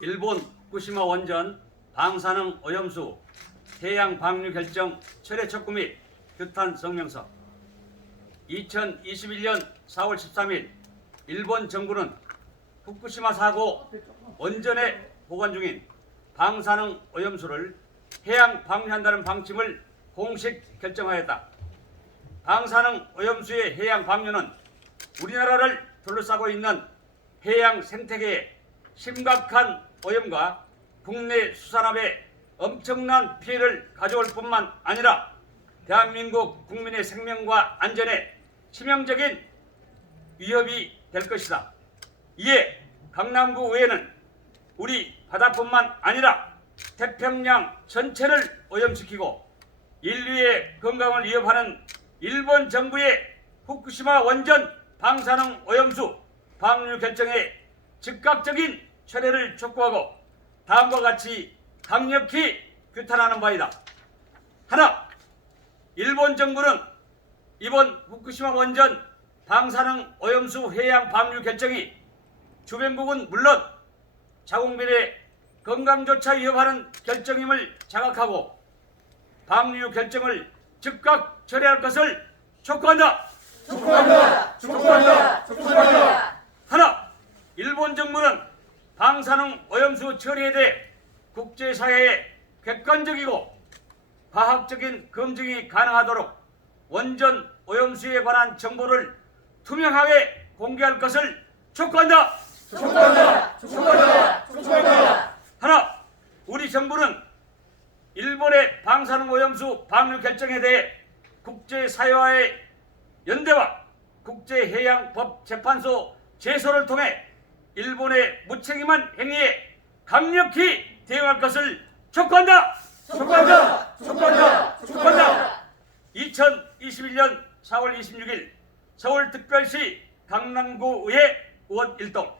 일본 후쿠시마 원전 방사능 오염수 해양 방류 결정 철회 촉구 및 규탄 성명서 2021년 4월 13일 일본 정부는 후쿠시마 사고 원전에 보관 중인 방사능 오염수를 해양 방류한다는 방침을 공식 결정하였다. 방사능 오염수의 해양 방류는 우리나라를 둘러싸고 있는 해양 생태계에 심각한 오염과 국내 수산업에 엄청난 피해를 가져올 뿐만 아니라 대한민국 국민의 생명과 안전에 치명적인 위협이 될 것이다. 이에 강남구 의회는 우리 바다뿐만 아니라 태평양 전체를 오염시키고 인류의 건강을 위협하는 일본 정부의 후쿠시마 원전 방사능 오염수 방류 결정에 즉각적인 철회를 촉구하고 다음과 같이 강력히 규탄하는 바이다. 하나, 일본 정부는 이번 후쿠시마 원전 방사능 오염수 해양 방류 결정이 주변국은 물론 자국민의 건강조차 위협하는 결정임을 자각하고 방류 결정을 즉각 철회할 것을 촉구한다. 촉구한다! 촉구한다! 촉구한다! 하나, 일본 정부는 방사능 오염수 처리에 대해 국제사회에 객관적이고 과학적인 검증이 가능하도록 원전 오염수에 관한 정보를 투명하게 공개할 것을 촉구한다. 촉구한다! 촉구한다! 촉구한다! 하나, 우리 정부는 일본의 방사능 오염수 방류 결정에 대해 국제사회와의 연대와 국제해양법재판소 제소를 통해 일본의 무책임한 행위에 강력히 대응할 것을 촉구한다. 촉구한다! 촉구한다! 촉구한다! 2021년 4월 26일 서울특별시 강남구의회 의원 일동